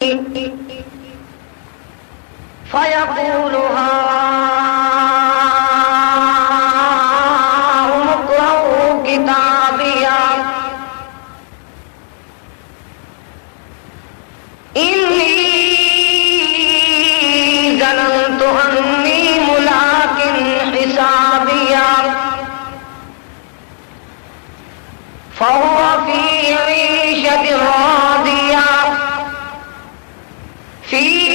فيقول هاؤم اقرءوا كتابيا إني ظننت أني ملاق حسابيا فهو في عيشة راضية في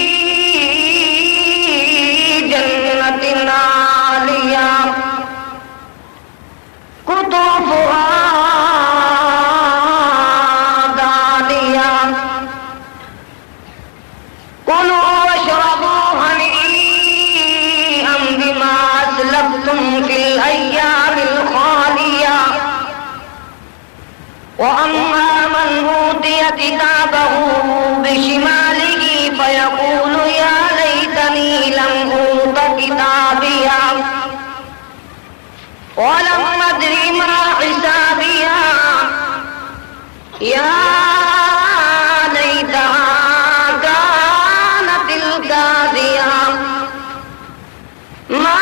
جنة عالية قطوفها دانية كلوا واشربوا هنيئا بما أسلفتم في الأيام الخالية وأما من أوتي كتابه بشماله فيقول يا ليتني لم أوت كتابيا ولم أدر ما حسابيا يا ليتها كانت القاضية ما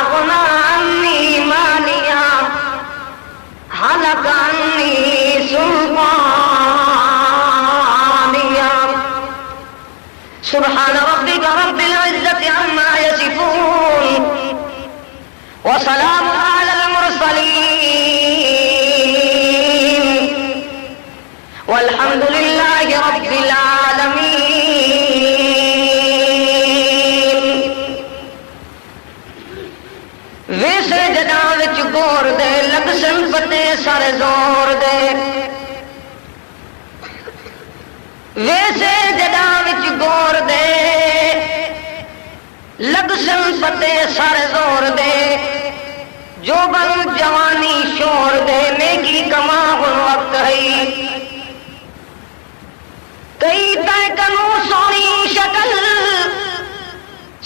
أغنى عني ماليا هلك عني سلطانيا سبحان ربك رب العزة عما يصفون وسلام على المرسلين والحمد لله رب العالمين ویسے جداں وچ گور دے لگ سن پتے سر زور دے ویسے جداں وچ گور دے لگ سن پتے سر زور دے جو بن جوانی شور دے نیکی کما ہن وقت ہے کئی تے کنو سونی شکل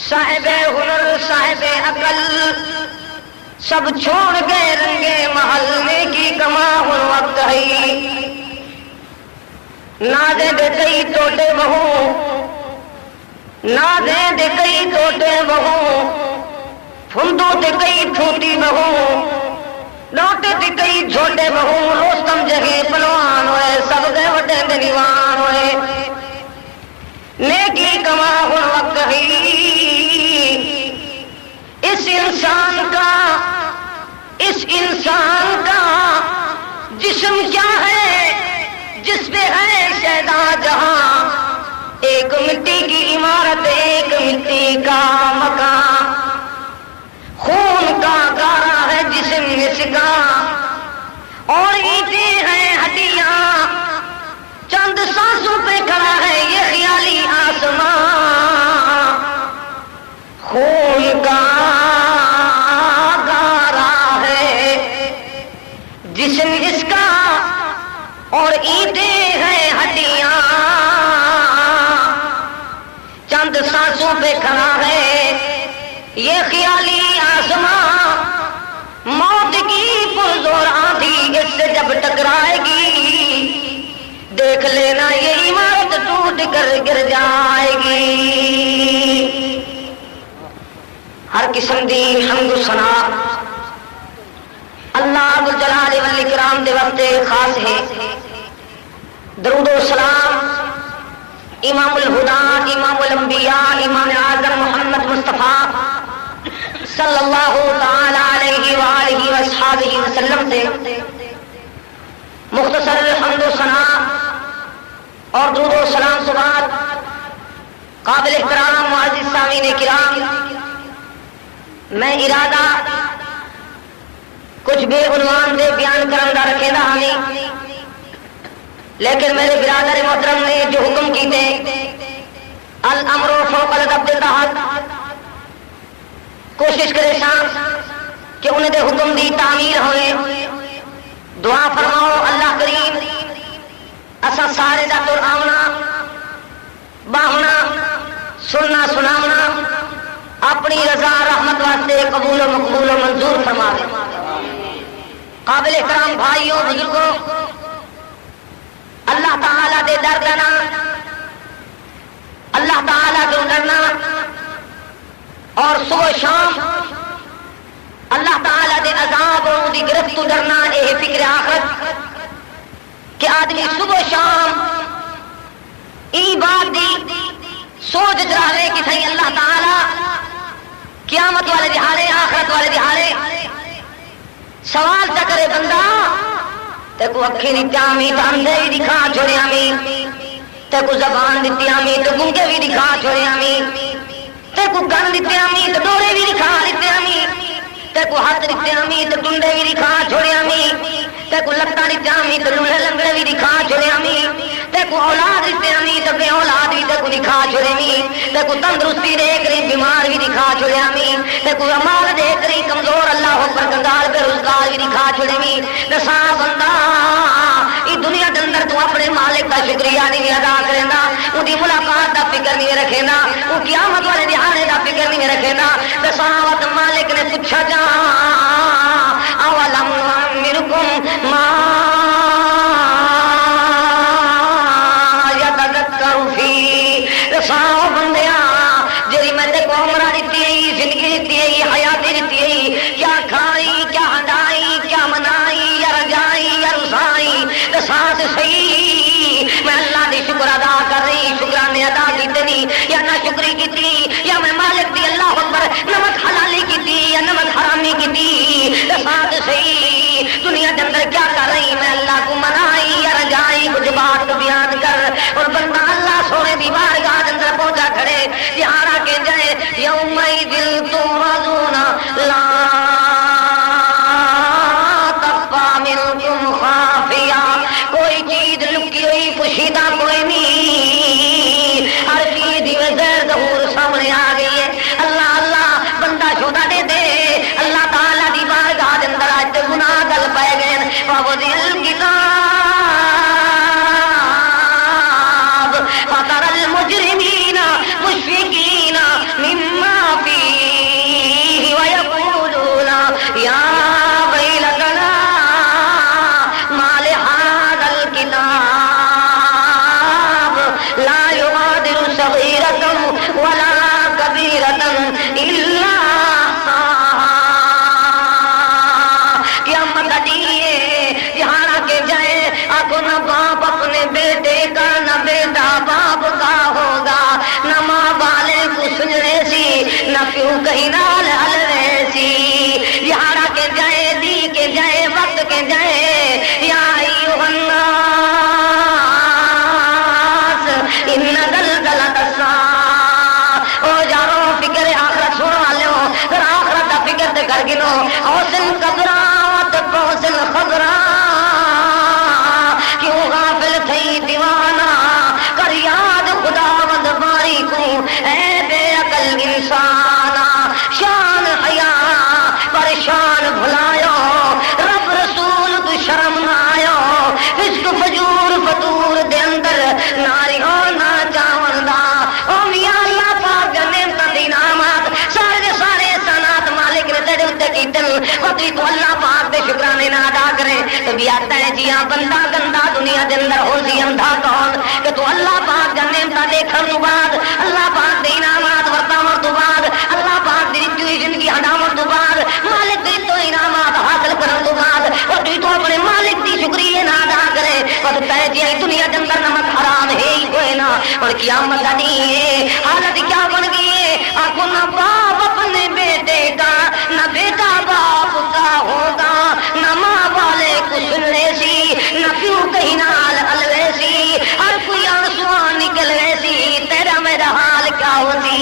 صاحب ہنر صاحب عقل سب چھوڑ گئے رنگے محل نیکی کما ہن وقت ہے نادے دے کئی ٹوٹے بہو نادے دے کئی ٹوٹے بہو پھندو تے کئی پھوٹی بہو ڈوٹے تے کئی جھوٹے بہو روستم جگہ پلوان ہوئے سب دے وڈے دے دیوان ہوئے نیکی کما ہن وقت ہے اس انسان کا جسم کیا ہے جس پہ ہے شیدا جہاں ایک مٹی کی عمارت ایک مٹی کا مکان خون کا گارا ہے جسم اس کا اور اینٹیں ہیں ہڈیاں چند سانسوں پہ کھڑا ہے یہ خیالی آسمان خون کا گارا ہے جسم اس کا اور اینٹیں ہیں ہڈیاں چند سانسوں پہ کھڑا ہے یہ خیالی آسمان موت کی پرزور آندھی اس سے جب ٹکرائے گی دیکھ لینا یہ عمارت ٹوٹ کر گر جائے گی ہر قسم دی حمد و ثنا اللہ ذوالجلال والاکرام دے وقت خاص ہے درود و سلام امام الہدا امام الانبیاء امام اعظم محمد مصطفیٰ صلی اللہ تعالی علیہ وآلہ وصحابہ وسلم سے مختصر حمد و ثنا اور درود و سلام کے بعد قابل احترام معزز سامعین کرام میں ارادہ کچھ بے عنوان دے بیان کرن دا رکھے دا ہمیں لیکن میرے برادر محترم نے جو حکم کیتے الامر فوق الادب دے تحت کوشش کرے شام کہ انہیں دے حکم دی تعمیر ہوئے دعا فرماؤ اللہ کریم اسا سارے دا تر آمنا باہنا سننا سناونا اپنی رضا رحمت واسطے قبول و مقبول و منظور فرما دے قابل احترام بھائیوں بزرگوں، اللہ تعالیٰ دے در دینا اللہ تعالیٰ کو ڈرنا اور صبح شام اللہ تعالیٰ دے عذاب اور دی گرفت تو ڈرنا، یہ فکر آخرت کہ آدمی صبح شام ای بات دی سوچ رہے کہ تھئی اللہ تعالیٰ قیامت والے دہاڑے آخرت والے دہاڑے سوال چا کرے بندہ تے کو اکھی دیتی آمی تو اندھے بھی دکھا چھوڑے آمی، تے کو زبان دیتی آمی تو گنگے بھی دکھا چھوڑے آمی، تے کو گن دیتی آمی تو ڈورے بھی دکھا دیتی آمی، تے کو ہاتھ دیتی آمی تو ٹنڈے بھی دکھا چھوڑے آمی، تے کو لگتا دیتی آمی تو لنگڑے لنگڑے بھی دکھا چھوڑے آمی، تے کو اولاد دیتی آمی تو بے اولاد بھی تے کو دکھا چھوڑے آمی، تے کو تندرستی دیکھ رہی بیمار بھی دکھا چھوڑے آمی، تے کو امال دیکھ رہی کمزور اللہ پر کنگال بے روزگار بھی دکھا چھوڑے آمی۔ دسا بندہ ای دنیا کے اندر تو اپنے مالک کا شکریہ نہیں ادا کرنا، ان کی ملاقات کا فکر نہیں رکھنا، وہ قیامت والے دہاڑے کا فکر نہیں رکھنا۔ دسا وقت مالک نے پوچھا جا اولم نعمرکم ما یتذکر فی، دسا بندیا جی میں تے کو عمرہ دیتی ہے، زندگی دیتی ہے، حیاتی دیتی ہے، کیا کھائی کیا ہنڈائی کیا منائی یا رجائی یا رسائی، دسا تے صحیح میں اللہ دی شکر ادا کر رہی، شکرانے ادا کیتے نہیں یا نہ شکری کیتی، یا میں مالک دی اللہ اکبر نمک حلالی کیتی یا نمک حرامی کیتی، دسا تے صحیح دنیا کے اندر کیا کر رہی، میں اللہ کو منائی یا رجائی، کچھ بات بیان کر۔ اور بندہ اللہ سونے دی بارگاہ کے اندر پہنچا کھڑے یہاں کے جائے یومئذ تعرضون لا تخفی منکم خافیہ، کوئی چیز لکی ہوئی پوشیدہ کوئی نہیں، ہر چیز زیر ظہور سامنے آ گئی ہے۔ اللہ اللہ بندہ چھوٹا دے دے اللہ تعالیٰ دی بارگاہ کے اندر آج گناہ گل پہ گئے، وَوَضِعَ الْكِتَابَ فَتَرَى الْمُجْرِمِينَ مُشْفِقِينَ مِمَّا فِيهِ وَيَقُولُونَ يَا وَيْلَتَنَا مَا لِهَذَا الْكِتَابِ لَا يُغَادِرُ صَغِيرَةً وَلَا كَبِيرَةً إِلَّا أَحْصَاهَا۔ قیامت دیے یہاں کے جائے آنکھوں نہ باپ اپنے بیٹے کا، نہ بیٹا باپ کا ہوگا، نہ ماں بالے کو سننے سی، نہ پیو کہیں نال ہلنے سی، یہاں کے جائے دی کے جائے وقت کے جائے یا ایھا الناس ان زلزلۃ الساعۃ، او جارو فکر آخرت سن والے ہو، آخرت کا فکر تے کر گنو، اوسن قبرات بوسن خبراں کیوں غافل تھئی دیوانہ، کر یاد خداوند باری کو اے بے عقل انسانا، شان حیا پریشان بھلایو، رب رسول تو شرم نہ آیو، فسق فجور فتور دے اندر ناری ہو نہ چاون دا، او میاں اللہ پاک دے نعمتاں دے انعامات سارے دے سارے احسانات مالک نے تیرے اتے کیتن، وقتی تو اللہ پاک دے شکرانے نہ ادا کرے تو بھی آتا ہے جی ہاں بندہ گندا دنیا دے اندر ہو سی اندھا کون کہ تو اللہ پاک دے نعمتاں دیکھن تو بعد، اللہ پاک دے انعامات ورتاون تو بعد، اللہ پاک دی دتی ہوئی زندگی ہٹاون تو بعد، مالک دے تو انعامات حاصل کرن تو بعد اور تو اپنے مالک دی شکریہ نہ ادا کرے اور تے جی دنیا دے اندر نمک حرام ہے ہی کوئی نہ، اور قیامت دا نہیں ہے حالت کیا بن گئی ہے، آنکھوں نہ باپ اپنے بیٹے کا، نہ بیٹا باپ کا ہوگا، نہ ماں والے کو سننے سی، نہ پیو کہیں نال الوے سی، ہر کوئی آنسواں نکلے سی، تیرا میرا حال کیا ہوتی،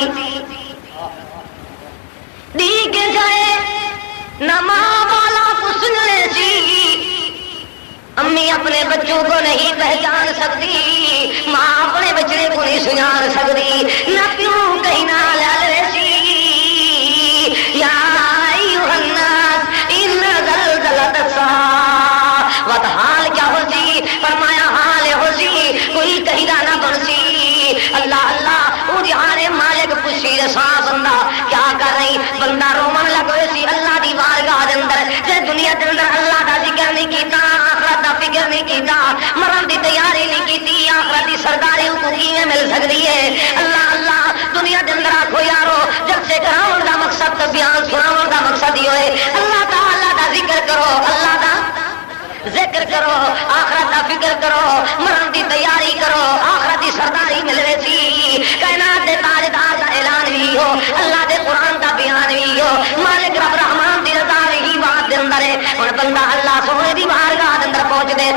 دی کے جائے نہ ماں والا کو سننے سی، امی اپنے بچوں کو نہیں پہچان سکتی، ماں اپنے بچے کو نہیں سنجان سکتی، نہ پیو کہیں نال الوے سی، یا ایھا الناس ان زلزلۃ الساعۃ، وقت حال کیا ہو سی، فرمایا حال ہو سی کوئی کہیں نہ بن سی، اللہ اللہ وہ جہاں مالک پوچھی رسا بندہ کیا کر رہی، بندہ رومن لگے سی اللہ دی بارگاہ دے اندر، جے دنیا دے اندر اللہ دا ذکر نہیں کیتا، آخرت دا فکر نہیں کیتا، مرن دی تیاری نہیں کیتی، آخرت دی سرداری کو کیویں مل سکتی ہے، اللہ اللہ آخو یارو جلسے کراؤ دا مقصد تو بیان سناؤ دا مقصد ہی ہوئے اللہ تعالی دا ذکر کرو اللہ دا ذکر کرو آخرت دا فکر کرو مرن دی تیاری کرو آخرت دی سرداری مل رہی سی کائنات دے تاجدار دا اعلان بھی ہو اللہ دے قرآن دا بیان بھی ہو مالک رب رحمان دی رضا ہی بات دے اندر ہے ہن بندہ اللہ سونے دی بارگاہ دے اندر پہنچ دے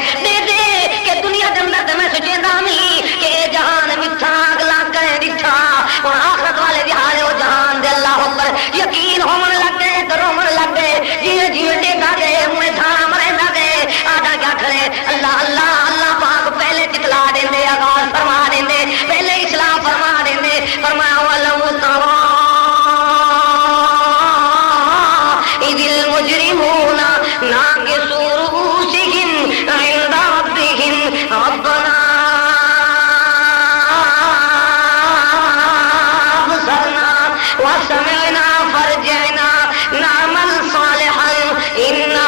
کہ دنیا دے اندر تے میں سوچیندا نہیں کہ اے جہان میٹھا اگلا کہے ڈٹھا ہن آخرت والے دی حال او جہان دے اللہ اکبر یقین ہون لگ گئے تے رومن لگ گئے جیویں جیویں ٹیکا گئے ہوئے تھانا مریندا گئے آدھا کیا کرے اللہ اللہ اللہ پاک پہلے تکلا دیندے آغاز فرما دیندے پہلے اسلام فرما دیندے فرمایا ولو ترى اذ المجرمون ناكسوا رؤوسهم عند ربهم ربنا أبصرنا وسمعنا فارجعنا نعمل صالحا إنا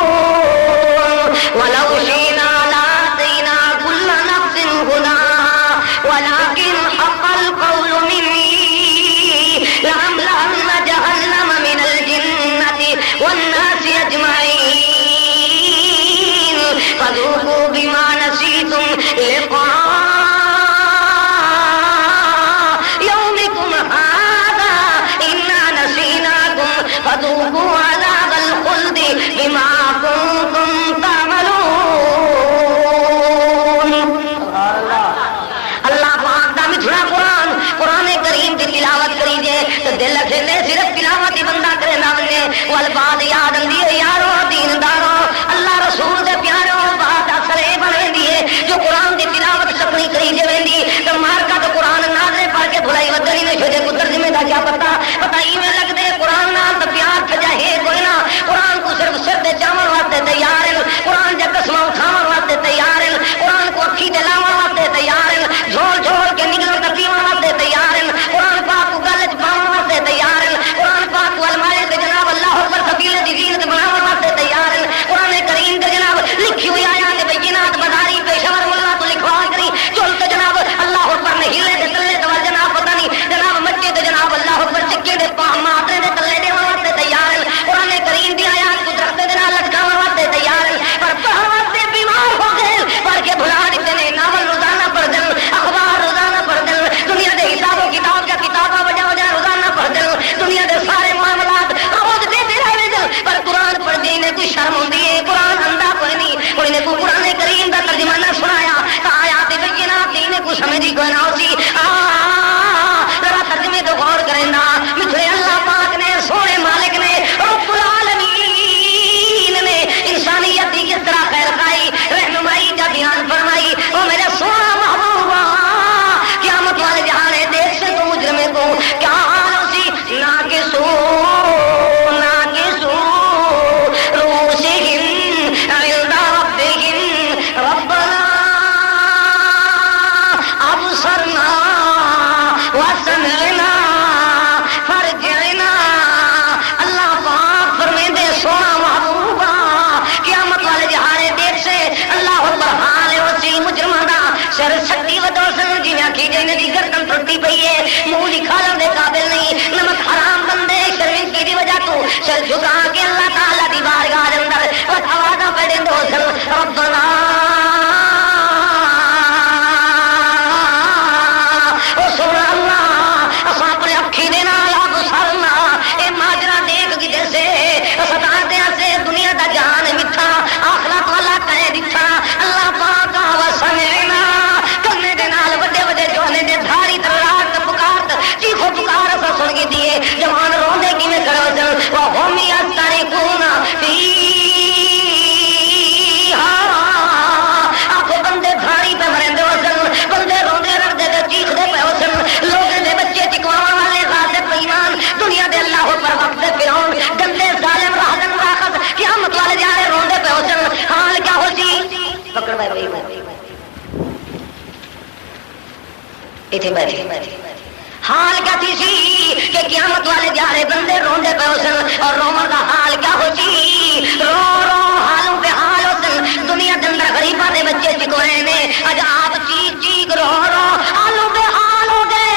موقنون ولو شئنا لآتينا كل نفس هداها ولكن حق القول مني لأملأن جهنم من الجنة والناس أجمعين فذوقوا بما نسيتم لقاء يومكم هذا إنا نسيناكم فذوقوا عذاب الخلد بما كنتم تعملون اللہ پاک دا مٹھڑا قرآن کریم دی تلاوت کری جے تو دل کھلے صرف تلاوت ہی بندہ کرے نہ بنے والباد یاد اندی ہے یارو دیندارو اللہ رسول دے پیارو بات اثر بنے دیے جو قرآن دی تلاوت سپنی کری جے ویندی تو مار کا تو قرآن نازلے پڑھ کے بھلائی ودنی میں چھوڑے کو ترجمے دا کیا پتہ ہی میں لگ دے قرآن نال تو پیار تھجا ہے کوئی نہ قرآن کو صرف سر دے چاون واسطے تیار ہیں قرآن دے قسماں کھاون واسطے تیار ہیں قرآن کو اکھی دے لاون واسطے تیار ہیں جھول جھول کے نگلن تے پیون واسطے تیار ہیں قرآن پاک کو گل وچ پاون واسطے تیار ہیں قرآن پاک کو المائے تے جناب اللہ اکبر قبیلے دی زینت بناون واسطے تیار ہیں قرآن کریم دے جناب لکھی ہوئی آیات بینات بداری پیشور مولا تو لکھوا کری چل تے جناب اللہ اکبر نے ہلے تے تلے تے جناب پتہ نہیں جناب مچے تے جناب اللہ اکبر چکے دے پا ماترے دے تلے دے واسطے تیار ہیں قرآن کریم دی آیات کو درخت دے نال لٹکاون واسطے تیار ہیں پر پڑھن واسطے بیمار ہو گئے پڑھ کے بھلا دیتے نے ناول روزانہ پڑھ دیں اخبار روزانہ پڑھ دیں دنیا دے حساب و کتاب کا کتاباں وجہ روزانہ پڑھ دیں دنیا دے سارے معاملات روز دیتے رہے دیں پر قرآن پڑھ دیں نے کوئی شرم ہوندی ہے قرآن اندھا کوئی نہیں کوئی نے کو قرآن کریم دا ترجمہ نہ سنایا کہ آیات بینات دین کو سمجھی کوئی نہ ہوسی ذرا ترجمے تو غور کریں نا مجھے اللہ پاک نے سونے مالک نے رب العالمین نے انسانیت کی کس طرح خیر خائی رہنمائی کا بیان فرمائی وہ میرے سونا محبوبہ قیامت والے جہاں ہے دیکھ سے تو مجرمے کو کیا حال اسی ناکسو روسہم عند ربہم ربنا ابصرنا وسمعنا فرجعنا اللہ پاک فرمیندے سونا محبوبہ قیامت والے جہاں دیکھ سے اللہ اکبر حال اسی مجرمہ دا سر سکتی و دوسن جی آنکھی جینے دی گردن ٹوٹی پئی ہے منہ دی کھالن دے قابل نہیں نمک حرام بندے شرمن کی دی وجہ تو سر جھکا کے اللہ تعالی دی بارگاہ دے اندر وتھاوادا پڑھے دوسن ربنا او سونا اللہ اساں اپنے اکھی دے نال ابصرنا اے ماجرا دیکھ کے جیسے ستاتے سے دنیا دا جہان میٹھا آخرت والا کہے دکھا اللہ پاک وسمعنا کنے دے نال وڈے وڈے جوانے دے دھاری ترات پکار چیخو پکار اسا سن کے دیے جوان روندے کیویں کھڑے ہو جن وا ہوم یستریکون فیہا آکھو بندے دھاری پہ مرندے ہو سن بندے روندے رڑدے تے چیخدے پے ہو سن لوگوں دے بچے چکواون والے غاصب ایمان دنیا دے اللہ پر وقت فرعون گندے ظالم راہدن راخت قیامت والے جارے روندے پے ہو سن حال کیا ہو سی پکڑ بھائی ایتھے بیٹھے حال کیا تھی سی کہ قیامت والے جارے بندے روندے پے ہو سن اور رومن کا حال کیا ہو سی رو رو حالوں پہ حال ہو سن دنیا دے اندر غریباں دے بچے چکوئے نے اج آپ چیخ چیخ رو رو حالوں پہ حال ہو گئے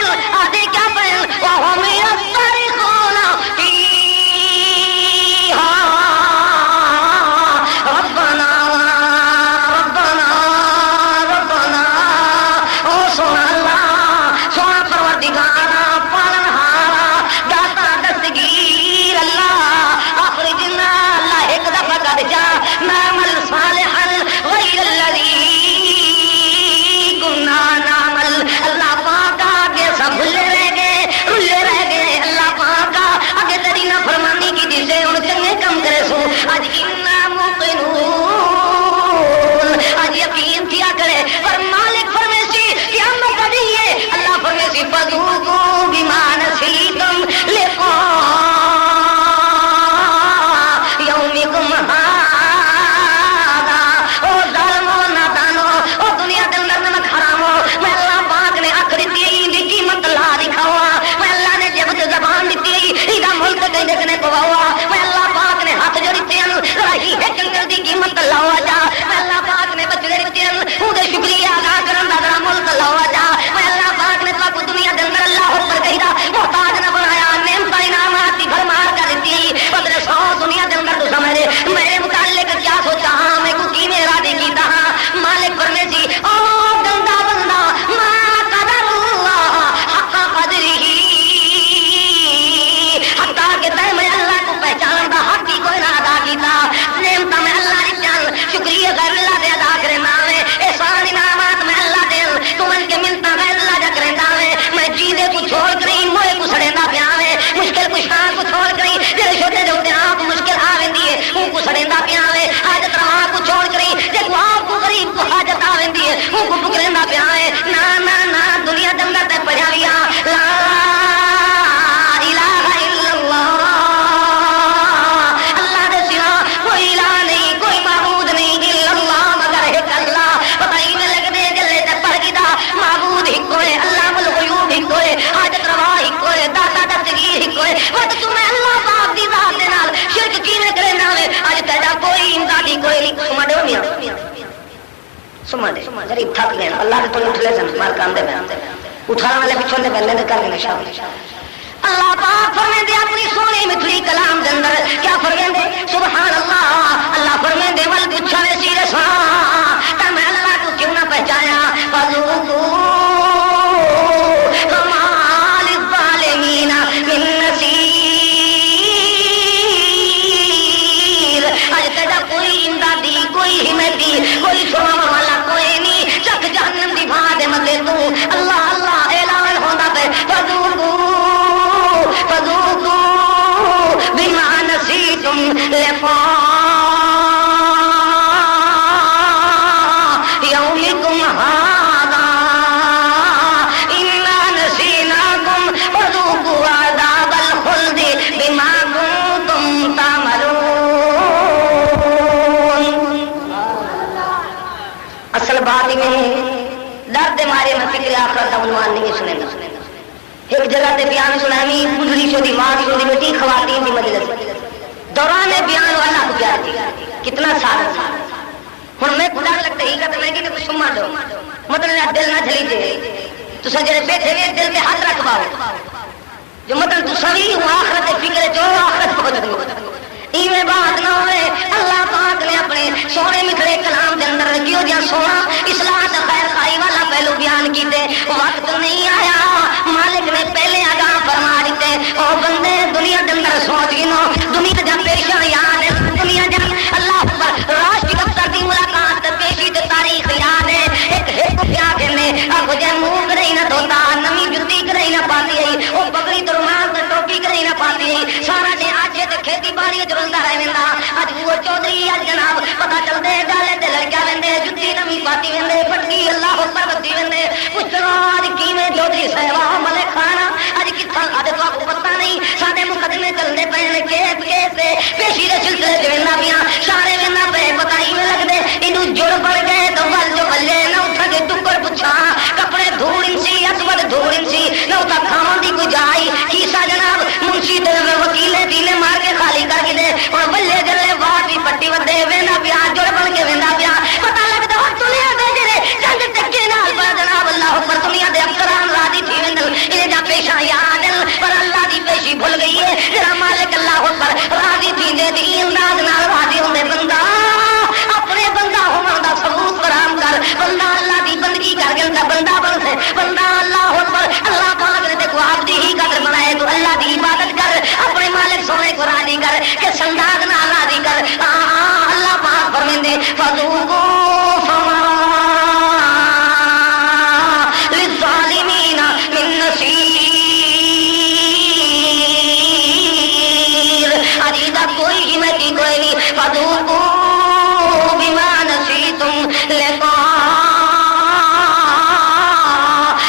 پواوا میں اللہ پاک نے ہاتھ جوڑتے ہیں راہی ہے کنگل دی قیمت لاوا جا میں اللہ پاک نے بچڑے دیتے ہیں اون دے شکریہ ادا کرن دا ذرا مول لاوا جا میں اللہ پاک نے تو دنیا دے اندر اللہ اکبر کہیدا محتاج نہ بنایا نعمت انعامات دی بھرمار کر دتی بدلے 100 دنیا دے اندر تو سمجھے میرے متعلق کیا سوچا ہاں میں کو کی میرا دے کیتا ہاں مالک فرمے سی او گندا بندہ ما قدر اللہ حق قدرہ حتا کہ تے میں اللہ کو پہچان دا حق ہی کوئی نہ ادا کیتا نعمت میں اللہ دی جان شکریہ غیر اللہ دے ادا کرنا ہے احسان انعامات میں اللہ دے تو من کے منتا غیر اللہ دا کرنا ہے میں جیندے کو چھوڑ کری موئے کو سڑیندا پیا ہے مشکل کشاں کو چھوڑ کری جے چھوٹے جو آپ مشکل آ ویندی ہے ان کو سڑیندا پیا ہے حاجت روا کو چھوڑ کری جے کو آپ کو غریب کو حاجت آ ویندی ہے ان کو ٹکریندا پیا ہے نا نا نا دنیا دے اندر تے پڑھیا ویا لا الہ الا اللہ اللہ دے سوا کوئی الہ نہیں کوئی معبود نہیں الا اللہ مگر ایک اللہ پتہ ہی نہیں لگدے جلے تے پڑھ گیدا معبود ہی کوئی اللہ الغیوب ہی کوئی حاجت روا ہی کوئی داتا دستگیر ہی کوئی وقت تمہیں اللہ پاک دی ذات دے نال شرک کیویں کرنا ہے اج تیرا کوئی امدادی کوئی نہیں سما دے میاں سما دے غریب تھک گئے اللہ دے تو اٹھ لے سن مال کام دے اٹھانے والے پیچھے دے بندے دے کر کے شامل اللہ پاک فرمائے دے اپنی سونی مٹھڑی کلام دے اندر کیا فرمائے دے سبحان اللہ اللہ فرمائے دے ول پوچھا وے سیر سا تے میں اللہ کو کیوں نہ پہچانا فذوقوا کمال الظالمین من نصیر اج تیرا کوئی امدادی کوئی حمایتی کوئی چھوڑا والا کوئی نہیں چک جہنم دی بھاں دے مدے تو اللہ اللہ اعلان ہوندا پے فذوقوا بما نسیتم لقاء یومکم ھذا انا نسیناکم فذوقوا عذاب الخلد بما کنتم تعملون اصل بات یہ ہے ڈر دے مارے میں فکر آخرت کا عنوان نہیں سنے گا ایک جگہ تے بیان سنانی گزری شو دی ماں دی بیٹی خواتین دی مجلس دوران بیان اللہ کو پیار دی کتنا سارا تھا ہن میں خدا لگتا ہی کہ میں کہ کچھ سما دو مطلب دل نہ جلی جے تو سجے بیٹھے ہوئے دل میں ہاتھ رکھواؤ جو مطلب تو سوی ہوں آخرت فکر جو آخرت پہنچ گئی ایویں بات نہ ہوئے اللہ پاک نے اپنے سونے مٹھڑے کلام دے اندر کیوں جا سونا اصلاح تے خیر خائی والا پہلو بیان کیتے وقت نہیں آیا مالک نے پہلے آگاہ فرما دیتے او بندے دنیا دے اندر سوچ گنو دنیا جا پیشہ یاد ہے دنیا جا اللہ اکبر راشٹری دفتر دی ملاقات پیشی تے تاریخ یاد ہے ایک کیا کہنے اب جے منہ کرے نہ دھوتا نمی جُتی کرے نہ پاتی ہے او بکری تے رومال تے ٹوپی کرے نہ پاتی ہے سارا دن اج تے کھیتی باڑی رہندا رہندا اج وہ چودھری اج جناب پتہ چلدے گالے تے لڑکا ویندے جُتی نمی پاتی ویندے پٹکی اللہ اکبر بدی ویندے پوچھنا اج کیویں چودھری صاحب ملک خانہ اج کتھاں اج تو آپ کو پتہ نہیں ساڈے مقدمے چلدے پے کیس تے پیشی دے سلسلے وچ ویندا پیاں سارے ویندا پے پتہ ہی نہیں لگدے اینو جڑ پڑ گئے تو ول جو بلے نہ اٹھ کے ٹکر پچھا کپڑے دھوڑن سی اسود دھوڑن سی نہ اٹھا کھاون دی کوئی جائی کیسا جناب منشی تے وکیلے دینے مار کے خالی کر کے دے اور بلے جلے واٹ بھی پٹی ودے ویندا پیا جڑ بن کے ویندا پیا پتہ لگدا دنیا دے جڑے جنگ ٹکے نال پر جناب اللہ پر دنیا دے افسران راضی تھی ویندل انہاں دا پیشہ یاد پر اللہ دی پیشی بھول گئی ہے جڑا مالک اللہ پر راضی تھی دے دی انداز نال راضی ہوندے بندہ اپنے بندہ ہون دا ثبوت فراہم کر بندہ اللہ دی بندگی کر کے بندہ بن سے بندہ اللہ پر اللہ پاک نے کو آپ دی ہی قدر بنائے تو اللہ دی عبادت کر اپنے مالک سونے کو راضی کر کہ سنداز نہ راضی کر اللہ پاک فرمیندے فذوقوا فما للظالمین من نصیر عجیدہ کوئی حمایتی کوئی نہیں فذوقوا بما نسیتم لقاء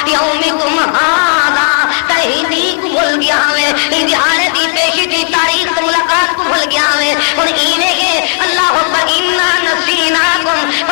یومکم ھذا تہذیب بھول گیا ہے اظہار دی پیشی دی تاریخ ملاقات کو بھول گیا ہے اور اینے کے اللہ اکبر انا نسیناکم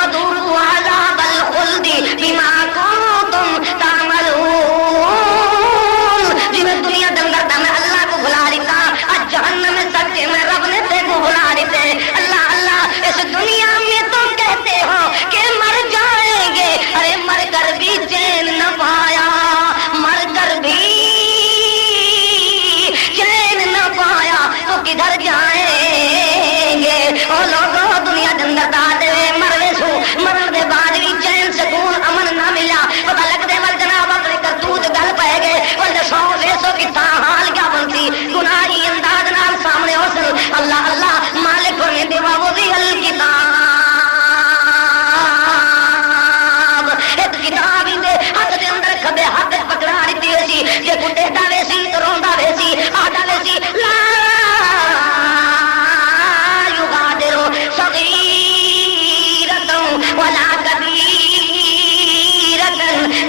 بڈے دا ویسی تو روندا ویسی آدا ویسی لا یغادر صغیرۃ ولا کبیرۃ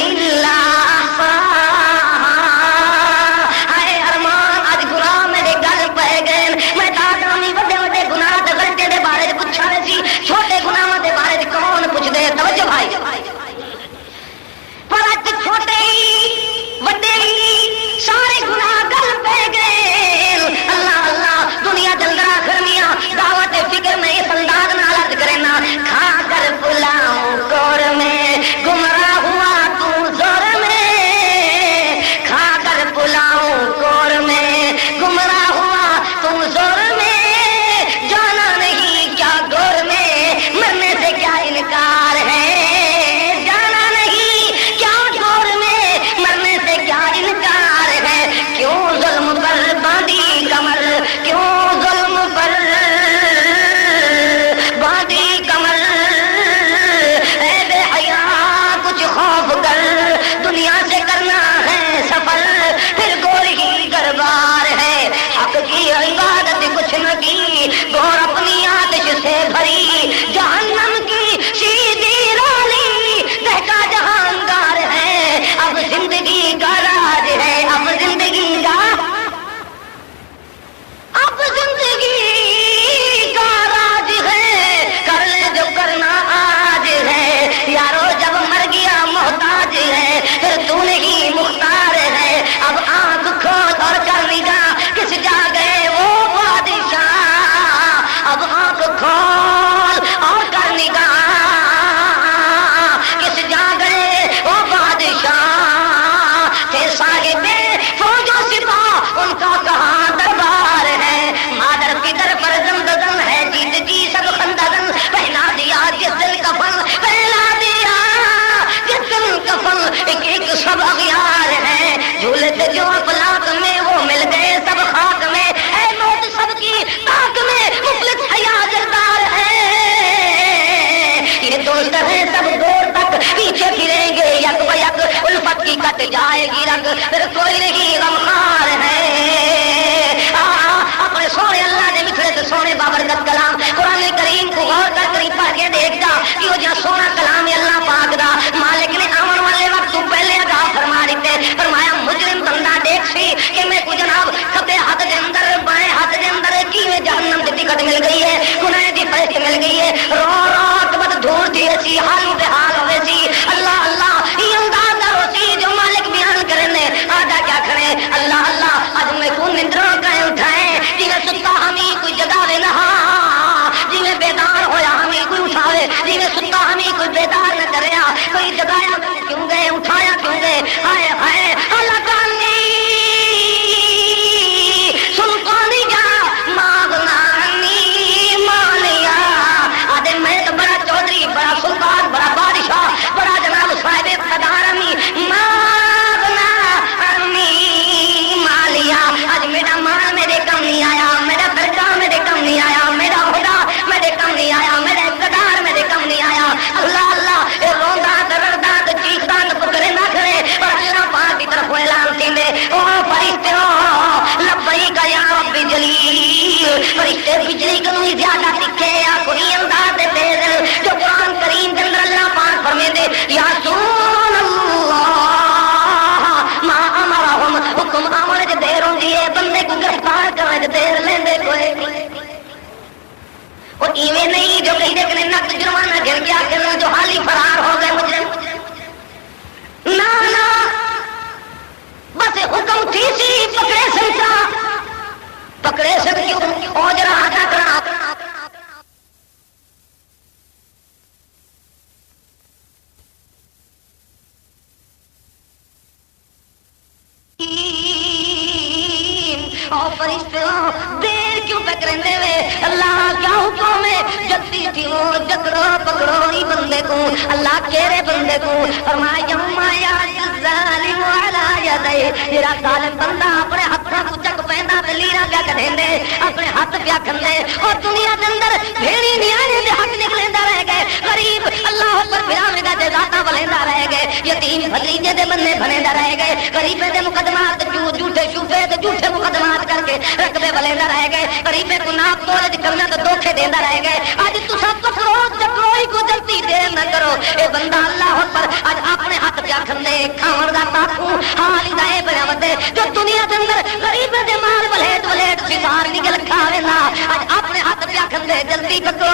الا گور اپنی آتش سے بھری جہنم کی سیدھی رالی دہتا جہانگار ہے اب زندگی کا راج ہے اب زندگی کا راج ہے کر لے جو کرنا آج ہے یارو جب مر گیا محتاج ہے پھر تو نہیں مختار ہے اب آنکھ کھول اور کر نگاہ کس جا گئے وہ اب آنکھ کھول اور کر نگاہ کس جا گئے وہ بادشاہ تھے صاحب فوج و سپاہ ان کا کہاں دربار ہے مادر پدر پر زمزم ہے جیت جی سب خندقن پہنا دیا جس دل کفن پہنا دیا جس دل کفن ایک ایک سب اغیار ہے جھولے تھے جو افلاک میں وہ مل گئے سب خاک میں اے موت سب کی تاک میں مفلس حیا کردار ہے یہ دوست ہیں سب دور تک پیچھے پھریں گے یک بیک الفت کی کٹ جائے گی رنگ پھر کوئی نہیں غمخوار ہے اپنے سونے اللہ نے مٹھڑے سے سونے بابرکت کلام قرآن کریم کو غور کر کر پڑھ کے دیکھ جا کہ وہ جو سونا کلام ہے اللہ پاک دا مالک نے آمن والے وقت تو پہلے آگاہ فرما دیتے فرمایا مجرم بندہ دیکھ سی کہ میں کو جناب کھبے ہاتھ دے اندر بائیں ہاتھ دے اندر کیویں جہنم دی ٹکٹ مل گئی ہے گناہ دی پرچی مل گئی ہے رو رو اکبر دھور دی سی حالوں بے حال ہوئے سی اللہ اللہ یہ انداز ہوتی جو مالک بیان کرنے آدھا کیا کھڑے اللہ اللہ آج میں کو نندروں کہیں اٹھائیں جی میں ستا ہمیں کوئی جگاوے نہ جی میں بیدار ہویا ہمیں کوئی اٹھاوے جی میں ستا ہمیں کوئی بیدار نہ کریا کوئی جگایا کیوں گئے اٹھایا کیوں گئے ہائے ہائے اللہ کانی سلطانی جا ماغنانی مانیا آدھے میں تو بڑا چودھری بڑا سلطان بڑا بادشاہ بڑا جناب صاحب اقتدار امی ماغنا امی مالیا آج میرا مال میرے کم نہیں آیا میرا درجہ میرے کم نہیں آیا میرا خدا میرے کم نہیں آیا میرا اقتدار میرے کم نہیں آیا اللہ اللہ اے روندا دردا چیخدا پترے نہ کھڑے اور اللہ پاک کی طرف اعلان کیندے او فرشتوں لبیک یا رب جلیل فرشتے بجلی کو زیادہ تکھے یا کوئی انداز دے دل جو قرآن کریم کے اندر اللہ پاک فرمیندے یا رسول اللہ ما امرہم حکم امر دے دیر ہوندی ہے بندے کو گرفتار کرنے دے دیر لیندے کوئی وہ ایویں نہیں جو کہیں دے کہ نقد جرمانہ گر گیا کرنا جو حالی فرار ہو گئے مجرم نا نا بس حکم تھی سی پکڑے سنتا پکڑے سن کیوں اوجر آجا کرنا اور فرشتوں دیر کیوں پکڑیں دے وے اللہ کیا حکم ہے جلدی تھی وہ جکڑو پکڑو ہی بندے کو اللہ کیرے بندے کو فرمایا یوما یا الظالم علی یدی جڑا ظالم بندہ اپنے ہاتھاں کو چک پیندا لیرا پیا کھدے اپنے ہاتھ پیا کھندے اور دنیا دے اندر بھیڑی نیانے دے حق نکلیندا رہ گئے غریب اللہ اکبر بھراویں دا ذاتا بلیندا رہ گئے یتیم بھتیجے دے بننے بنیندا رہ گئے غریبے دے مقدمات جھوٹے شوفے تے جھوٹے مقدمات کر کے رقبے بلیندا رہ گئے غریبے کو ناپ تول کرنا تے دھوکے دیندا رہ گئے اج تساں پکڑو چکروئی کو جلدی دیر نہ کرو اے بندہ اللہ اکبر اج اپنے ہاتھ پیا کھندے کھاون دا تاکو حال دا اے بنا ودے جو دنیا دے اندر غریب دے مال ولیٹ ولیٹ سار نکل کھاوے نا اج اپنے ہاتھ پیا کھندے جلدی پکڑو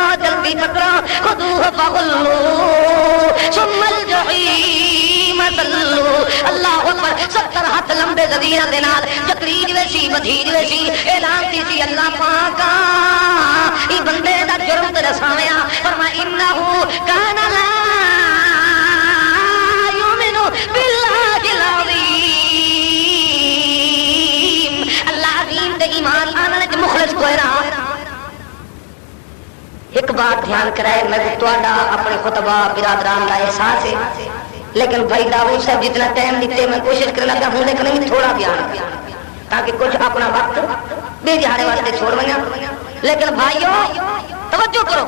خذوه فغلوا ثم الجحیم صلوا اللہ اکبر 70 ہاتھ لمبے زدیاں دے نال تقریر ویسی بدھیر ویسی اعلان دی سی اللہ پاکا ای بندے دا جرم تے رساویاں فرمایا انه کان لا یؤمن باللہ العظیم اللہ عظیم دے ایمان آنے وچ مخلص کوئی نہ ایک بات دھیان کرائے میں تہاڈا اپنے خطبہ برادران کا احساس ہے لیکن بھائی داؤد صاحب جتنا ٹائم دیتے میں کوشش کرنا کہ ہوں لیکن نہیں تھوڑا بیان تاکہ کچھ اپنا وقت بے جہاڑے واسطے چھوڑ ویاں لیکن بھائیو توجہ کرو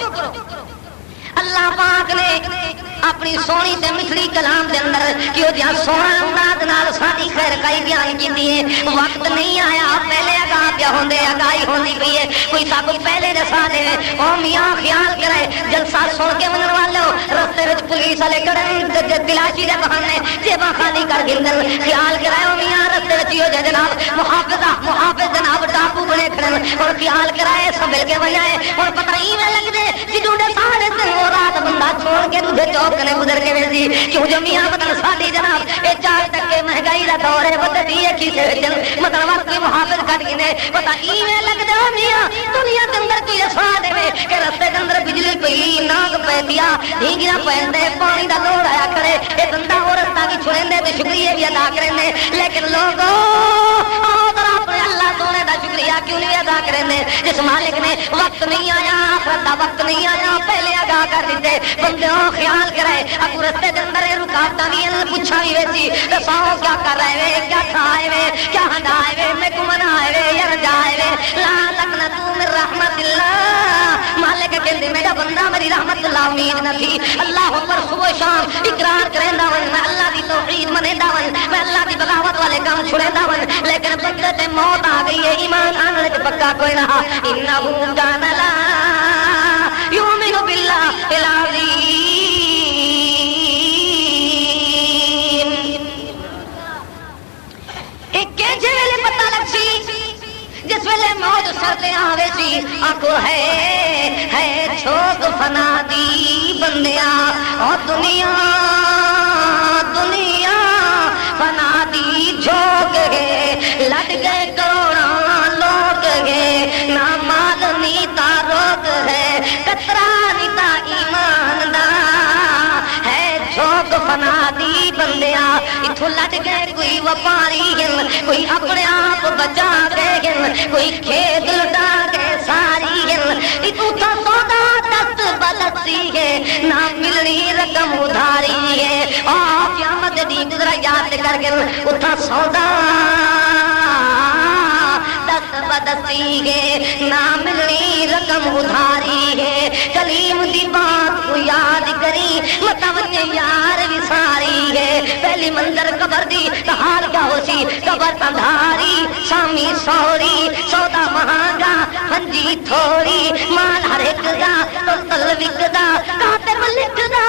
اللہ پاک نے اپنی سونی تے مٹھڑی کلام دے اندر کیوں جہاں سونا انداز نال ساری خیر کائی بیان کیتی ہے وقت نہیں آیا پہلے اگاہ پیا ہوندے اگائی ہوندی پئی ہے کوئی سب پہلے دسا دے او میاں خیال کرے جلسہ سن کے منن والو رستے وچ پولیس والے کڑے تلاشی دے بہانے جیباں خالی کر گندن خیال کرے او میاں رستے وچ ہو جائے جناب محافظ جناب ڈاکو بنے کھڑن اور خیال کرائے سنبھل کے وجائے اور پتہ ہی نہ لگ دے جدوں دے سارے دن وہ رات بندہ چھوڑ کے دوجے چوک نے گزر کے ویسی کیوں جو میاں بدل ساڈی جناب اے 4 ٹکے مہنگائی دا دور ہے بدی ہے کسے وچ مطلب وقت محافظ کٹ گئے پتہ ایویں لگدا میاں دنیا دے اندر کوئی رسا دے کہ رستے دے اندر بجلی پئی ناگ پے دیا ڈھینگیاں پیندے پانی دا لوڑ آیا کرے اے بندہ عورت دا بھی چھڑیندے تے شکریہ بھی ادا کرنے لیکن لوگوں اپنے اللہ سونے دا شکریہ کیوں نہیں ادا کرنے جس مالک نے وقت نہیں آیا آخرت دا وقت نہیں آیا پہلے ادا کر دیتے بندوں خیال کرے ابو رستے دے اندر رکاوٹاں بھی پوچھا بھی ویسی دساؤ کیا کر رہے وے کیا کھائے وے کیا ہنڈائے وے میں کو منائے وے یا جائے وے لا تقنطوا من رحمت اللہ مالک کہندے میرا بندہ میری رحمت اللہ امید نہ تھی اللہ اکبر صبح شام اقرار کریندا ون میں اللہ دی توحید منیندا ون میں اللہ دی بغاوت والے کام چھڑیندا ون لیکن بندے تے موت آ گئی ہے ایمان آنے تے پکا کوئی نہ انه کان لا یؤمن باللہ العظیم جس ویلے موت سر آوے سی آکو ہے چھوک فنا دی بندیاں او دنیا فنا دی جھوک ہے لٹ گئے کروڑاں لوگ ہے نہ مال نیتا روک ہے کترا نیتا ایمان دا ہے جھوک فنا دی بندیاں اتھو لٹ گئے کوئی وپاری گن کوئی اپنے آپ بچا کے گن کوئی کھیت لٹا کے ساری گن اتھا سودا دست بدسی ہے نہ ملنی رقم ادھاری ہے اور قیامت دی گزرا یاد کر گن اتھا سودا دست بدسی ہے نہ ملنی رقم ادھاری ہے کلیم دی بات کو یاد کری متوجہ یار وساری ہے پہلی منظر قبر دی تو حال کیا ہو سی قبر تندھاری سامی سوری سودا مہانگا منجی تھوڑی مال ہر ایک دا تو تل وکدا کاتب لکھدا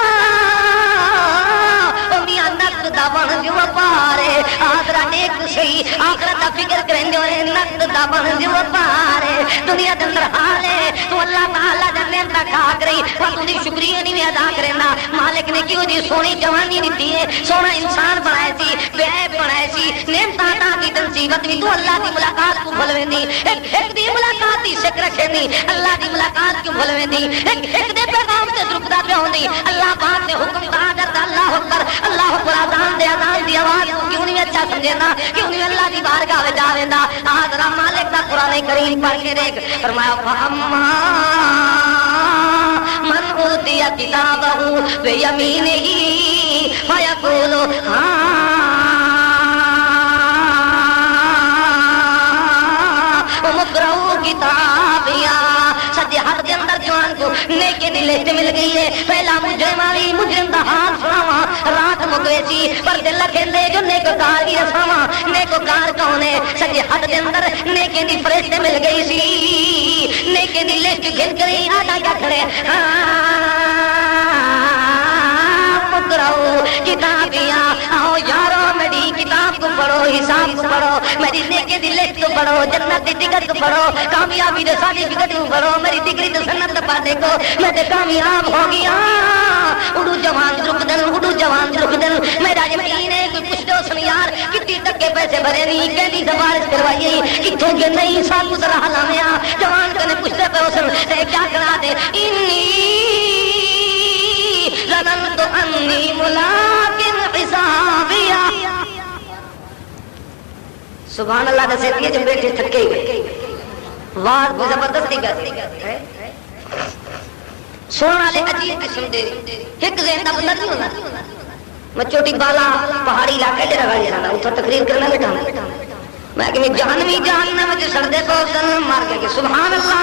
میاں نقد دا بن جو پارے آدرا نیک سی آخرت دا فکر کریں جو نقد دا بن جو پارے دنیا دے اندر حال ہے تو اللہ تعالیٰ دا نعمت کھا کری اور تو دی شکریہ نہیں ادا کرنا مالک نے کیوں دی سونی جوانی دیتی ہے سونا انسان بنائے سی بے عیب بنائے سی نعمت عطا کی تنصیبت بھی تو اللہ دی ملاقات کو بھول ویندی ایک دی ملاقات دی شک رکھے نہیں اللہ دی ملاقات کیوں بھول ویندی ایک دے پیغام تے رکدا پیا ہوندی اللہ پاک نے حکم دا حضرت اللہ اکبر اذان دے اذان دی آواز کو کیوں نہیں اچھا سمجھنا کیوں نہیں اللہ دی بارگاہ وچ جاویندا آدرا مالک دا قرآن کریم پڑھ کے دیکھ فرمایا فاما من اوتی کتابہ بیمینہ فیقول کتابیا سجے ہاتھ دے اندر جوان کو نیکی دی لسٹ مل گئی ہے پہلا مجرم والی مجرم دا حال سناواں رات مکوے سی پر دل کہندے جو نیکوکار کی رساواں نیکوکار کون ہے سجے ہاتھ دے اندر نیکی دی فرشتے مل گئی سی نیکی دی لسٹ گھن کری آدھا کیا کھڑے پکڑاؤ کتابیاں آؤ یارو میری کتاب کو پڑھو حساب کو پڑھو میری نیکی دی لسٹ کو پڑھو جنت دی ٹکٹ کو پڑھو کامیابی دے سرٹیفکیٹ کو پڑھو میری ڈگری تو سند پا دیکھو میں تے کامیاب ہو گیا اڑو جوان رک دن اڑو جوان رک دن میرا یقین ہے کوئی پوچھ دو سن یار کتنی تک کے پیسے بھرے نہیں کہنی سفارش کروائی کتوں کے نہیں سال گزرا حلامیا جوان کنے پوچھتے پہ سن تے کیا کرا دے انی ظننت انی ملاقٍ حسابیا سبحان اللہ کا سیدھیے جب بیٹھے تھکے گئے واہ کوئی زبردستی کر سونے والے عجیب قسم دے ایک ذہن کا بندہ نہیں ہونا میں چوٹی بالا پہاڑی علاقے جرا گاڑی جانا اتھا تقریر کرنا بیٹھا میں کہ جہنمی جہنم میں سردے کو سن مار کے سبحان اللہ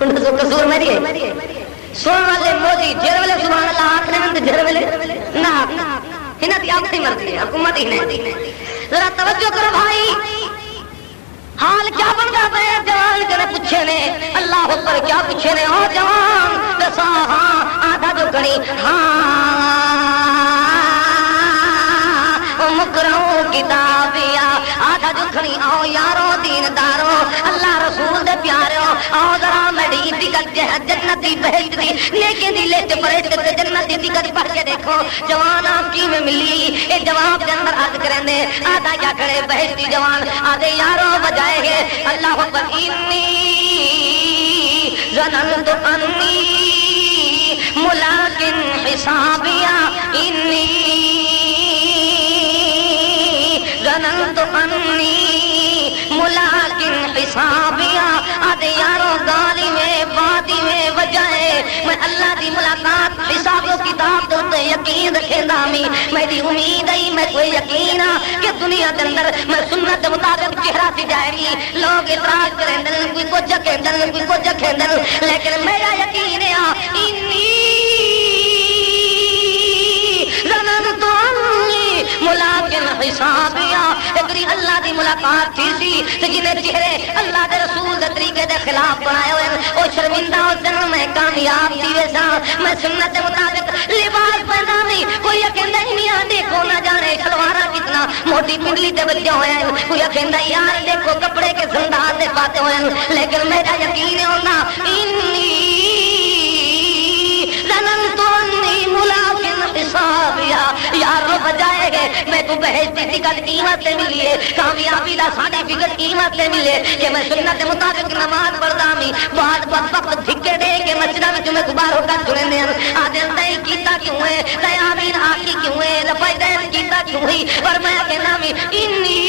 انہوں نے قصور میری ہے سونے والے موجی جر والے سبحان اللہ آخر میں جر والے نہ ہنہ دی آخری مرضی ہے حکومت ہی نہیں ذرا توجہ کرو بھائی حال کیا بن گیا ہے جوان کرے پوچھے نے اللہ اکبر کیا پوچھے نے او جوان دسا ہاں آدھا جو کڑی ہاں مکروں کتابیا آدھا جو کھڑی آؤ یارو دیندارو اللہ رسول دے پیارو آؤ ذرا میری ٹکٹ جنت دی بہشت دی نیکی دی لسٹ فرشت تے جنت دی ٹکٹ پڑھ کے دیکھو جوان آپ کی میں ملی اے جواب دے اندر عرض کرنے آدھا کیا کھڑے بہشتی جوان آدھے یارو بجائے گے اللہ اکبر انی ظننت انی ملاقٍ حسابیا انی ظننت انی ملاقٍ حسابیا آدھے یارو گالی میں بادی میں وجائے میں اللہ دی ملاقات حساب و کتاب دوتے یقین رکھیں دامی میری امید ہے میں کوئی یقین کہ دنیا کے اندر میں سنت مطابق چہرہ سی جائے گی لوگ اعتراض کریں دل کوئی کو جکھیں دل کوئی کو جکھیں دل لیکن میرا یقین ہے انی ظننت انی ملاقٍ حسابیا اگری اللہ دی ملاقات تھی سی جنہیں چہرے اللہ دے رسول دے طریقے دے خلاف بنائے ہوئے او شرمندہ ہو دن میں کامیاب تھی ویسا میں سنت دے مطابق لباس پہنا نہیں کوئی اکھندہ ہی نہیں آن دیکھو نہ جانے شلوارہ کتنا موٹی پنڈلی دے بچے ہوئے ہیں کوئی اکھندہ یار دیکھو کپڑے کے زندان دے پاتے ہوئے ہیں لیکن میرا یقین ہونا انی ظننت انی ملاقٍ حسابیا یارو بجائے گے میں کو بہشتی ٹکٹ قیمت لے ملی ہے کامیابی دا سرٹیفکیٹ قیمت لے ملے کہ میں سنت کے مطابق نماز پڑھدا ہوں بعد وقت دھکے دے کے مسجد وچ میں دوبارہ ہو کر چنے نے آدھے نہیں کیتا کیوں ہے تے آمین آخی کیوں ہے لفظ دین کیتا کیوں ہے پر میں کہنا میں انی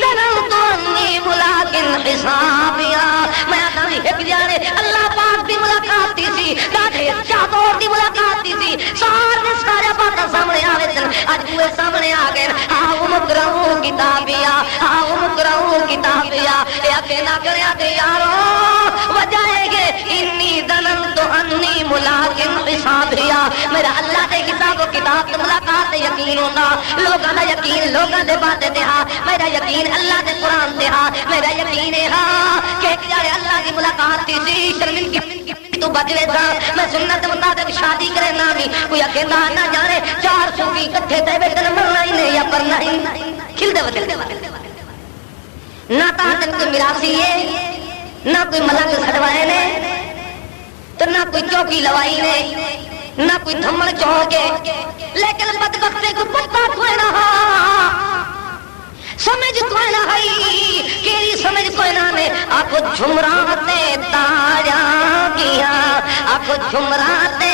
ظننت انی ملاقٍ حسابیا میں آدمی ایک جانے اللہ پاک دی ملاقات تھی سی داڑھے چادر دی ملاقات تھی سی سارے باتاں سامنے آوے تھے اج پورے سامنے آ گئے آؤ مکروں کتابیا آؤ مکروں کتابیا یا کہنا کریا تے یارو وجائے گے انی ظننت انی ملاقٍ حسابیا میرا اللہ دے کتاب و کتاب تے ملاقات تے یقین ہوندا لوکاں دا یقین لوکاں دے باتیں تے ہاں میرا یقین اللہ دے قرآن تے ہاں میرا یقین ہے ہاں کہ جائے اللہ دی ملاقات تھی سی شرمندگی تو بچے تھا میں سنت مطابق شادی کرے نامی کوئی اکیلا نہ جانے 400 کی کٹھے تے بیٹھن مرنا ہی نہیں یا پرنا ہی کھل دے بدل نہ تاہتن کوئی مراسی ہے نہ کوئی ملنگ سڑوائے نے تو نہ کوئی چوکی لوائی نے نہ کوئی دھمن چوکے لیکن بدبختے کو پتہ کوئی نہ سمجھ کوئی نہ ہے کیری سمجھ کوئی نہ میں آنکھو جھمراتے تاجا کیا آنکھو جھمراتے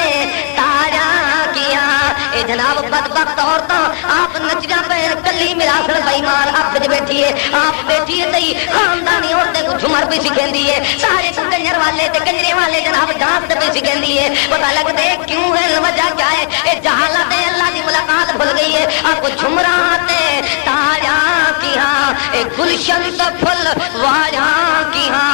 تاجا کیا اے جناب بدبخت عورتاں آپ نچنا پہن کلی ملاسن بائیمان آپ بج بیٹھیے آپ بیٹھیے تئی خاندانی عورتیں کو جھمر بھی سکھین دیئے سارے کنجر والے تے کنجرے والے جناب ڈانس بھی سکھین دیئے پتہ لگ دے کیوں ہے وجہ کیا ہے اے جہالت اللہ دی ملاقات بھول گئی ہے آپ کو جھمراتے تاجا کیا اے گلشن تو پھل واریاں کیاں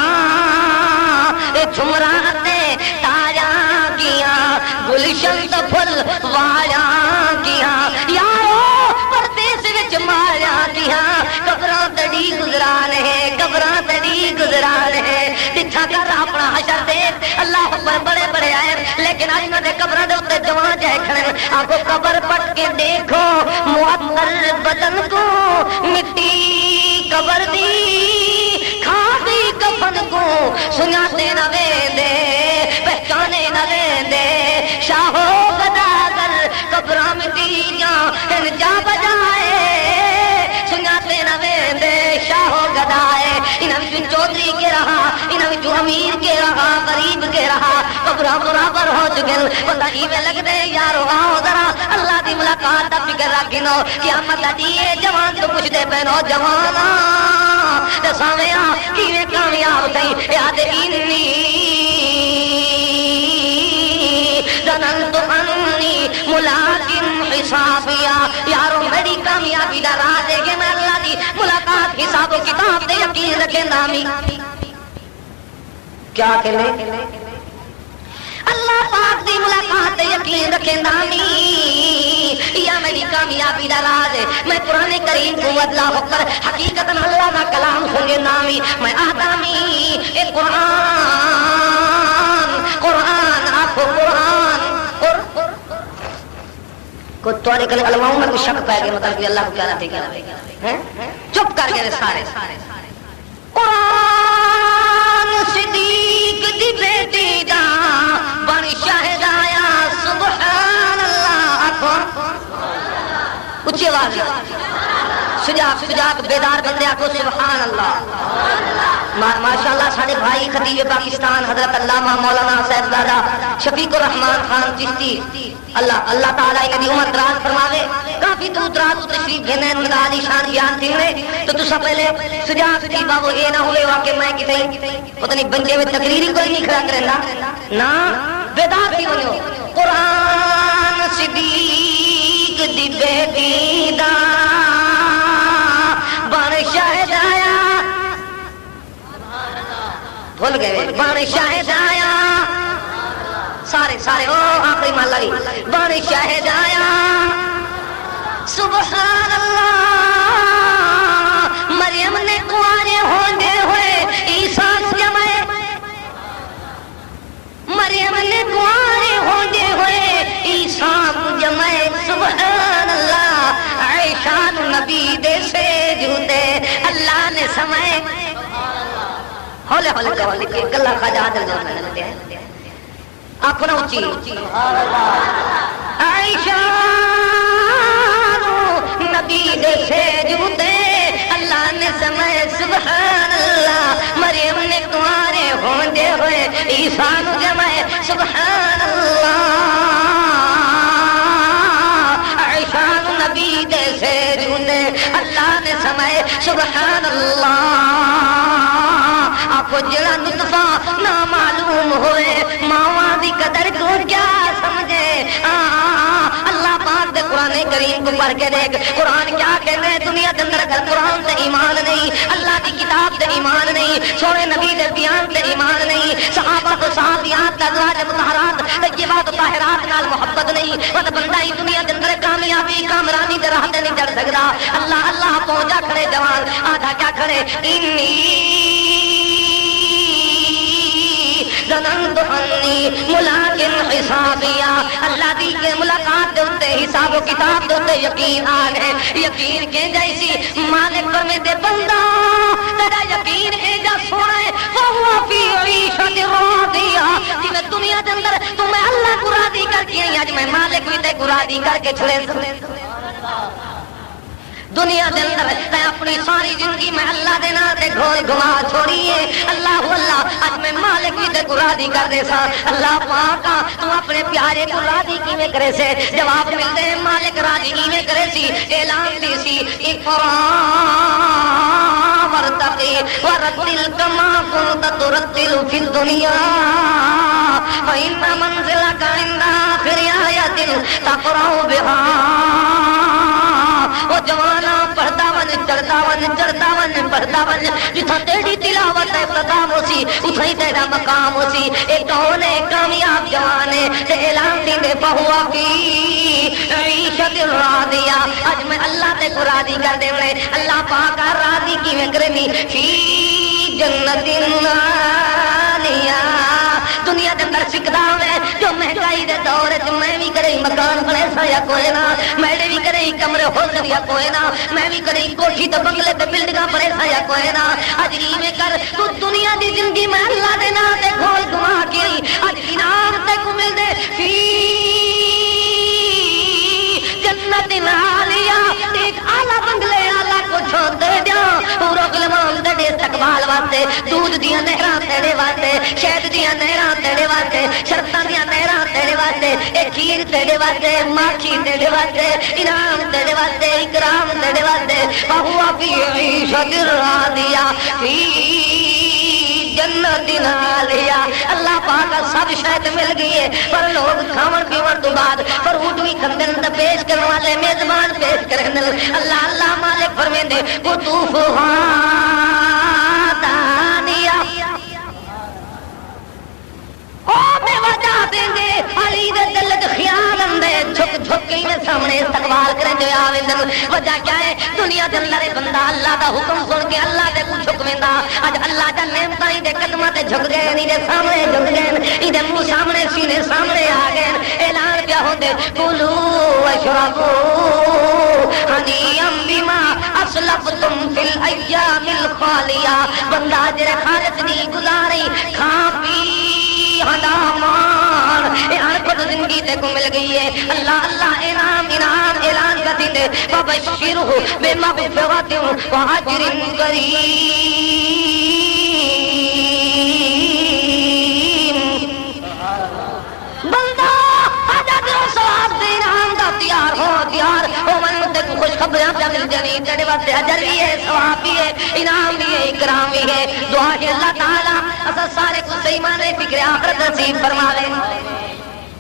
جھمراتے تاریاں کیاں گلشن تو پھل واریاں کیاں یارو پردیس وچ ماریاں کیاں قبراں تڑی گزران ہے قبراں تڑی گزران ہے دکھا کر اپنا حشر دیکھ اللہ اکبر بڑے بڑے آئے لیکن آج میں قبراں دے اوتے جوان جائے کھڑے آپ کو قبر پٹ کے دیکھو معطل بدن کو مٹی قبر دی کھا دی کفن کو سناتے نہ ویندے پہچانے نہ ویندے شاہو گداگر قبراں مٹی جان جا بجائے سناتے نہ ویندے شاہو گدائے انہاں وچوں چودھری کے رہا انہاں وچوں امیر کے رہا غریب کے رہا قبراں برابر ہو چکن پتہ ایویں لگدے یارو آؤ ذرا اللہ دی ملاقات دا فکر رکھنو قیامت دی اے جوان تو پوچھدے پے نوجوانا دساویاں کیویں کامیاب تھئی یاد انی ظننت انی ملاقن حسابیا یارو میری کامیابی دا راز ہے کہ میں اللہ دی ملاقات حساب و کتاب تے یقین رکھندا می کیا کہنے اللہ پاک دی ملاقات تے یقین رکھندا می یا میری کامیابی دا راز ہے میں قرآن کریم کو ادلا ہو کر حقیقت اللہ کا کلام سنجے نامی میں آدمی اے قرآن قرآن آخو قرآن کو توڑے کل علماؤں میں کچھ شک پائے گئے مطلب کہ اللہ کو کیا رہتے کیا چپ کر گئے سارے قرآن صدیق دی بیٹی دا بن شہدایا سبحان اللہ آخو اچھی آواز سجاگ بیدار بندے آخو سبحان اللہ ماشاءاللہ سارے بھائی خطیب پاکستان حضرت علامہ مولانا صاحبزادہ شفیق الرحمان خان چشتی اللہ تعالیٰ انہیں دی عمر دراز فرماوے کافی دور دراز تو تشریف گھنے عالی شان بیان تھی تو تسا پہلے سجاگ تھی بابو یہ نہ ہوئے واقع میں کتیں پتہ نہیں بنجے میں تقریری کوئی نہیں کھڑا کرنا نا بیدار تھی ونیو قرآن صدیق دی بیٹی دا بن شاہد آیا بھول گئے بن شاہد آیا سارے او آخری محلہ بھی بن شاہد آیا سبحان اللہ مریم نے کنوارے ہوندے ہوئے عیسیٰ جمائے مریم نے کنوارے ہوندے ہوئے عیسیٰ جمائے سبحان اللہ عائشہ نبی دے سے جھوٹے اللہ نے سمائے ہولے ہولے کہو لکھے گلہ خجا دل جو میں لگتے ہیں آنکھوں اچھی عائشہ نبی دے سے جھوٹے اللہ نے سمائے سبحان اللہ مریم نے کنوارے ہوندے ہوئے عیسیٰ جمائے سبحان اللہ عائشہ نبی دے سے جھوٹے اللہ نے سمائے سبحان اللہ آپ جڑا نطفہ نہ معلوم ہوئے ماواں دی قدر کو کیا سمجھے اللہ پاک دے قرآن کریم کو پڑھ کے دیکھ قرآن کیا کہنے دنیا کے اندر اگر قرآن تے ایمان نہیں اللہ کی کتاب تے ایمان نہیں سونے نبی دے بیان تے ایمان نہیں صحابہ تو صحابیات ازواج مطہرات طیبات طاہرات نال محبت نہیں وہ بندہ ہی دنیا کے اندر کامیابی کامرانی دے راہ تے نہیں چڑھ سکدا اللہ اللہ پہنچا کھڑے جوان آدھا کیا کھڑے ظننت انی ملاقن حسابیا اللہ دی کے ملاقات دے اتے حساب و کتاب دے اتے یقین آ گئے یقین کے جیسی مالک پر میں دے بندہ تیرا یقین ہے جا سوائے فہو فی عیشت راضیہ جی میں دنیا دے اندر تمہیں اللہ کو راضی کر کے آج میں مالک بھی تے کو راضی کر کے چھڑے دنیا دے اندر تے اپنی ساری زندگی میں اللہ دے نام تے گھول گھما چھوڑیے اللہ اللہ اج میں مالک بھی تے راضی کر دے سا اللہ پاک تو اپنے پیارے کو راضی کیویں کرے سے جواب ملتے ہیں مالک راضی کیویں کرے سی اعلان دی سی اقرا ورتقی ورتل کما كنت ترتل فی الدنیا فإن منزلك عند آخر آیۃ تقرأ بها وہ جوانا پڑھتا ون چڑھتا ون بڑھتا ون جتھا تیری تلاوت ہے قدام ہوسی اتھائی تیرا مقام ہوسی اے کون ہے کامیاب جوان ہے تے اعلان دیندے فہوا فی عیشت راضیہ اج میں اللہ تے کو راضی کر دے اللہ پاک راضی کیویں کرنی فی جنت عالیہ دنیا دے اندر سکدا ہے جو مہنگائی دے دور وچ میں بھی کرے مکان بنے سایا کوئی نہ میں بھی کرے کمرے ہول دیا کوئی نہ میں بھی کرے کوٹھی تے بنگلے تے بلڈنگاں بنے سایا کوئی نہ اج ایویں کر تو دنیا دی زندگی میں اللہ دے نام تے کھول گما کے اج انعام تے کو مل دے فی جنت عالیہ ایک اعلی بنگلے اعلی کچھ دے دیا پورا غلمان دے استقبال واسطے دودھ دیاں نہراں تیرے واسطے شہد دیاں نہراں تیرے واسطے شربتاں دیاں نہراں تیرے واسطے اے کھیر تیرے واسطے ماکھی تیرے واسطے انعام تیرے واسطے اکرام تیرے واسطے فہو فی عیشت راضیہ فی جنت عالیہ اللہ پاک سب شاید مل گئی ہے پر لوگ کھاون پیون تو بعد فروٹ بھی کھندن تے پیش کرن والے میزبان پیش کرن اللہ اللہ مالک فرمیندے قطوفھا دانیہ او بے وجہ دیں گے علی دے دل تے خیال اندے جھک جھک کے میں سامنے استقبال کریں جو آویندن وجہ کیا ہے دنیا دے اندر بندہ اللہ دا حکم سن کے اللہ دے کو جھک ویندا اج اللہ دا نعمتاں دے قدماں تے جھک گئے نی دے سامنے جھک گئے ای دے منہ سامنے سینے سامنے آ گئے اعلان کیا ہوندے کلو واشربو حنیئا بما اسلفتم فی الایام الخالیہ بندہ جڑے خالق دی گزاری کھا پی ہدامان اے پر زندگی تے کو مل گئی ہے اللہ اللہ انعام انعام اعلان کر دے فبشرہ بمغفرۃ واجر کریم بندہ حاجت ثواب دے انعام دا تیار ہو من تے خوش خبراں پہ مل جانی تیرے واسطے اجر بھی ہے ثواب بھی ہے انعام بھی ہے اکرام بھی ہے دعا کہ اللہ تعالی اسا سارے کو صحیح معنی فکر آخرت نصیب فرما لے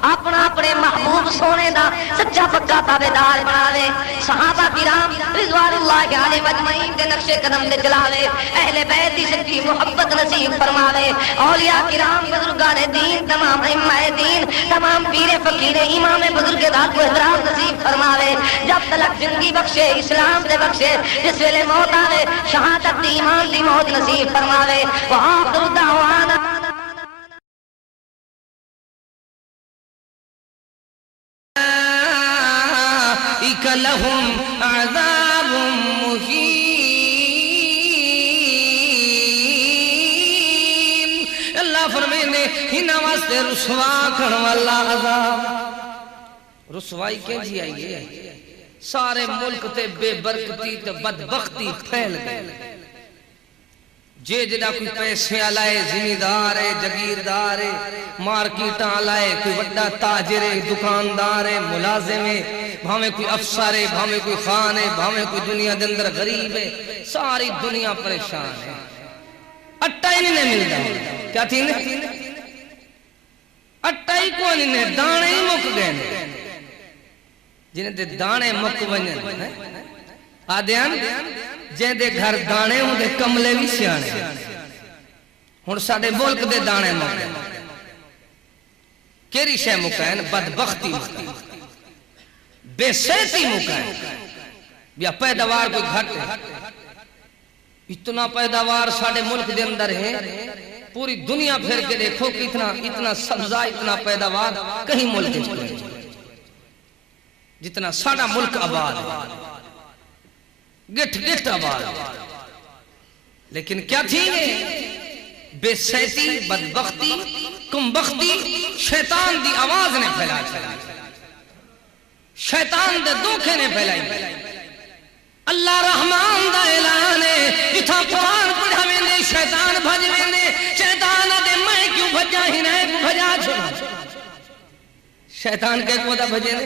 اپنا اپنے محبوب سونے دا سچا پکا تابعدار بنا لے صحابہ کرام رضوان اللہ علیہم اجمعین کے نقش قدم تے چلا لے اہل بیت دی سچی محبت نصیب فرما لے اولیاء کرام بزرگان دین تمام ائمہ دین تمام پیر فقیر امام بزرگ ذات کو احترام نصیب فرما لے جب تلک زندگی بخشے اسلام دے بخشے جس ویلے موت آوے شہادت دی ایمان دی موت نصیب فرما لے وآخر دعوانا لهم عذاب مہین اللہ فرمینے ہنا واسطے رسوا کھڑ والا عذاب رسوائی کے جی آئیے سارے ملک تے بے برکتی تے بدبختی پھیل گئے جے جڑا کوئی پیسے آلائے زمیندار ہے جگیردار ہے مارکیٹاں آلائے کوئی وڈا تاجر ہے دکاندار ہے ملازم ہے بھاویں کوئی افسر ہے بھاویں کوئی خان ہے بھاویں کوئی دنیا دے اندر غریب ہے ساری دنیا پریشان ہے اٹا ہی نہیں ملتا کیا تھی اٹا ہی کوئی نہیں دانے ہی مک گئے جنہیں دے دانے مک ونجن آدھیان جن دے گھر دانے ہوں دے کملے بھی سیانے ہن ساڈے ملک دے دانے مک کیری شے مکین بدبختی مکین بے سیتی مکین یا پیداوار کوئی گھٹ ہے اتنا پیداوار ساڑھے ملک دے اندر ہے پوری دنیا پھر کے دیکھو کہ اتنا سبزہ اتنا پیداوار کہیں ملک ہے جتنا ساڑھا ملک آباد ہے گٹھ آباد لیکن کیا تھی بے سیتی بدبختی کمبختی شیطان دی آواز نے پھیلا شیطان دے دھوکے نے پھیلائی اللہ رحمان دا اعلان ہے جتھا قرآن پڑھا میں نے شیطان بھج میں نے شیطان دے میں کیوں بھجا ہی نہیں بھجا چھوڑا شیطان کے کو دا بھجے